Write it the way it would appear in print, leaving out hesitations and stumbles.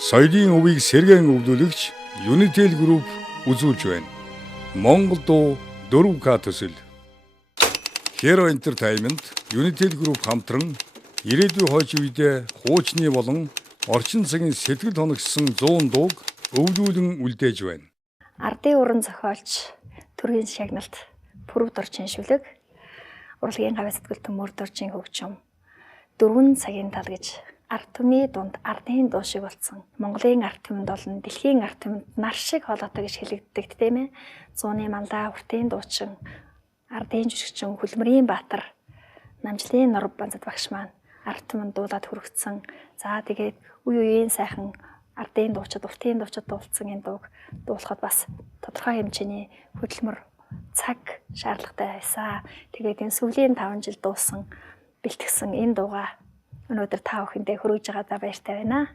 Соёлын өвийг сэргээн өвлүүлэгч Unitel Group үзүүлж байна. Монгол дуу 4К төсөл. Hero Entertainment, Unitel Group хамтран ирээдүйн хойч үедээ хуучны болон орчин цагийн сэтгэл хоногссон 100 дууг өвлүүлэн үлдээж байна. Ардын уран зохиолч, төрийн шагналт, Пүрэв Доржин шүлэг, урлагийн гавь сэтгүүлтэн Мөр Доржин хөгжим, 4 цагийн тал гэж ард түмний дунд ардын дуу шиг болсон. Монголын ард түмэнд болон дэлхийн ард түмэнд нар шиг хоолойтой гэж хэлэгддэг тийм ээ. Зууны мандаа хүртийн дуучин, ардын жүжигчин Хүлмэрийн Баатар, Намжлын Нор Банзад багш маань ард түмэнд дуулаад хүргэсэн. За тэгээд үе үеийн сайхан ардын дуучид, уртын дуучид дуулсан энэ дууг дуулахад бас тодорхой хэмжээний хөдөлмөр цаг шаардлагатай байсан. Тэгээд энэ сүүлийн 5 жил дуусан бэлтгэсэн энэ дууга өнөөдөр та бүхэндээ хүргэж байгаадаа баяртай байна.